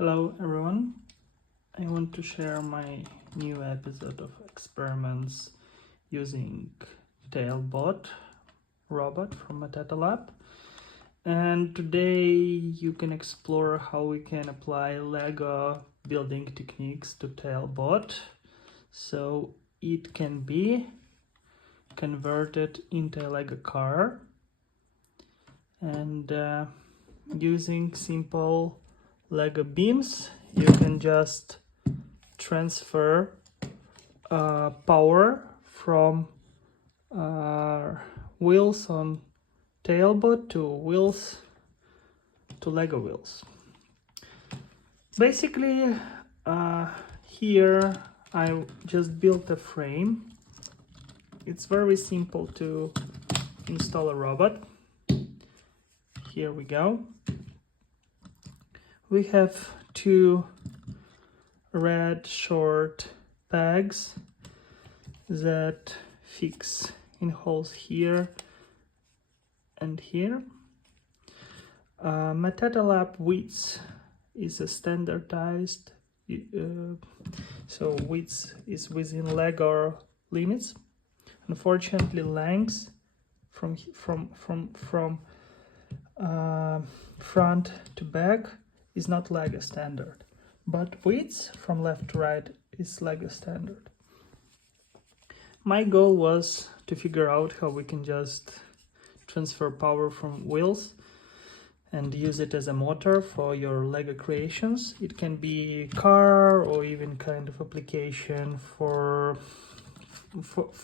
Hello everyone, I want to share my new episode of experiments using Talebot robot from Matatalab, and today you can explore how we can apply LEGO building techniques to Talebot so it can be converted into a LEGO car, and using simple LEGO beams you can just transfer power from wheels on Talebot to wheels to LEGO wheels. Basically here I just built a frame. It's very simple to install a robot. Here we go. We have two red short pegs that fix in holes here and here. Matatalab width is a standardized, so width is within LEGO limits. Unfortunately, length from front to back is not LEGO standard, but width from left to right is LEGO standard. My goal was to figure out how we can just transfer power from wheels and use it as a motor for your LEGO creations. It can be car or even kind of application for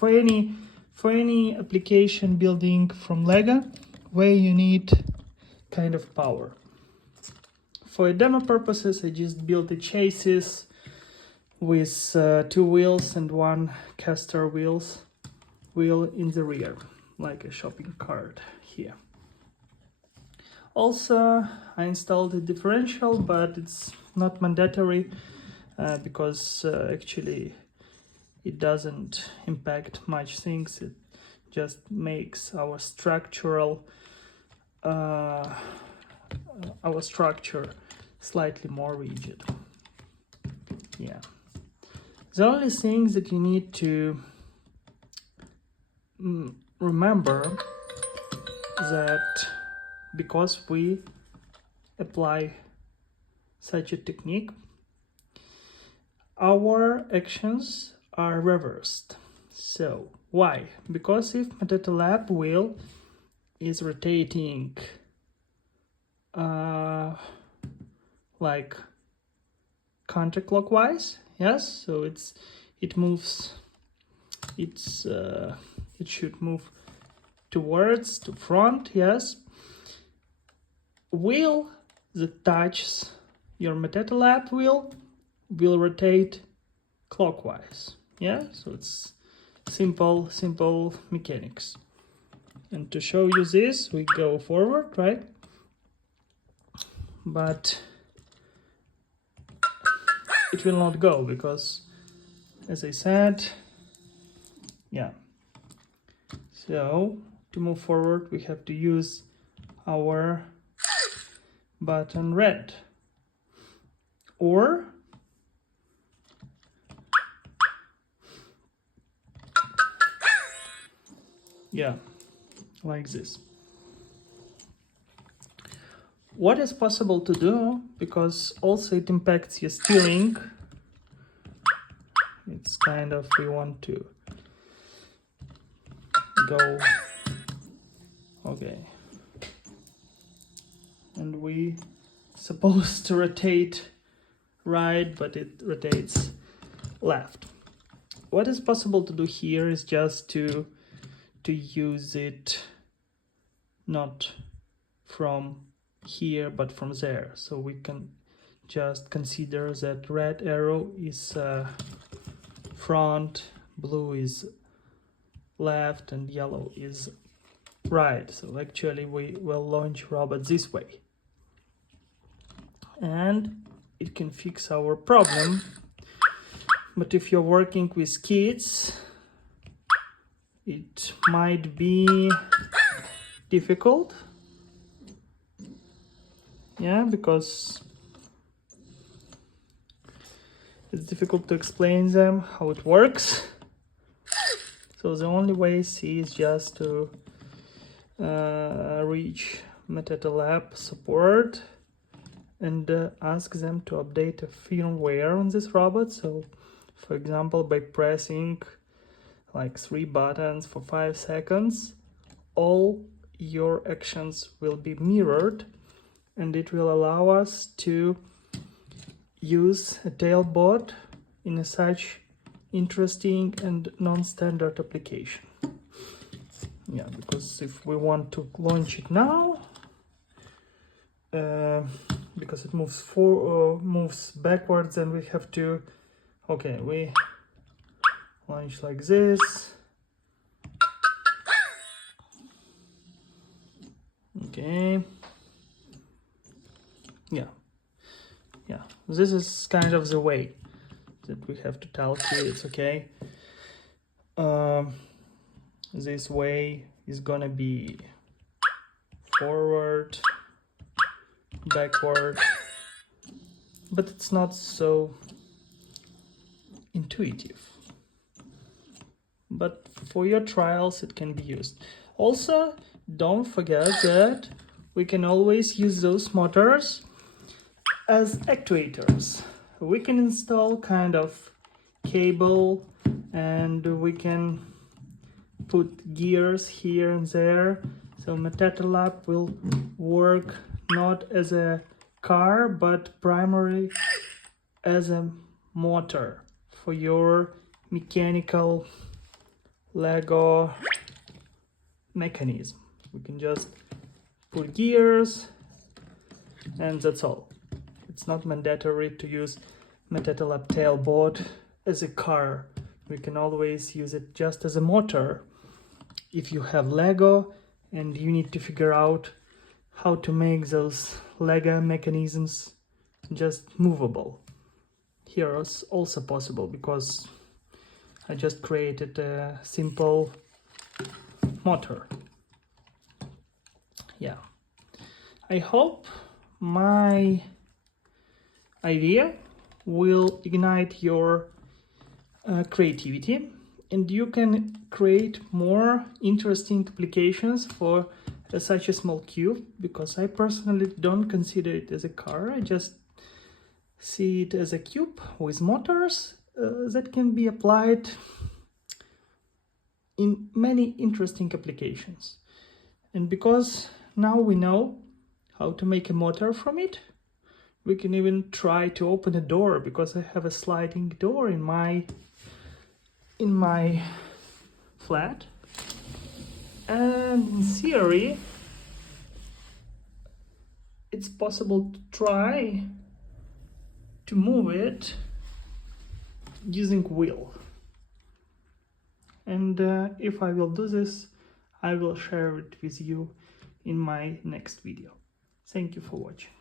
any application building from LEGO where you need kind of power. For demo purposes, I just built a chassis with two wheels and one caster wheel in the rear, like a shopping cart here. Also, I installed a differential, but it's not mandatory because actually it doesn't impact much things. It just makes our structure slightly more rigid. Yeah. The only thing that you need to remember that because we apply such a technique, our actions are reversed. So why? Because if Matatalab wheel is rotating like counterclockwise, yes, so it should move towards to front, yes. Wheel that touches your Matatalab wheel will rotate clockwise, yeah. So it's simple mechanics. And to show you this, we go forward, right? But it will not go because, as I said, yeah. So to move forward, we have to use our button red, or yeah, like this. What is possible to do, because also it impacts your steering, it's kind of, we want to go, okay, and we supposed to rotate right, but it rotates left. What is possible to do here is just to use it not from here but from there. So we can just consider that red arrow is front, blue is left, and yellow is right. So actually we will launch robot this way, and it can fix our problem. But if you're working with kids, it might be difficult, yeah, because it's difficult to explain them how it works. So the only way C is just to reach Matatalab support and ask them to update a firmware on this robot. So for example, by pressing like 3 buttons for 5 seconds, all your actions will be mirrored, and it will allow us to use a tailbot in a such interesting and non-standard application. Yeah, because if we want to launch it now, because it moves backwards, and we have to, okay, we launch like this. Okay. Yeah, this is kind of the way that we have to tell kids, okay? This way is gonna be forward, backward, but it's not so intuitive. But for your trials, it can be used. Also, don't forget that we can always use those motors as actuators. We can install kind of cable, and we can put gears here and there. So Matatalab will work not as a car, but primarily as a motor for your mechanical LEGO mechanism. We can just put gears, and that's all. It's not mandatory to use Matatalab Tale Bot as a car. We can always use it just as a motor if you have LEGO and you need to figure out how to make those LEGO mechanisms just movable. Here is also possible because I just created a simple motor. Yeah, I hope my idea will ignite your creativity, and you can create more interesting applications for such a small cube, because I personally don't consider it as a car. I just see it as a cube with motors that can be applied in many interesting applications. And because now we know how to make a motor from it, we can even try to open a door, because I have a sliding door in my flat. And in theory, it's possible to try to move it using wheel. And if I will do this, I will share it with you in my next video. Thank you for watching.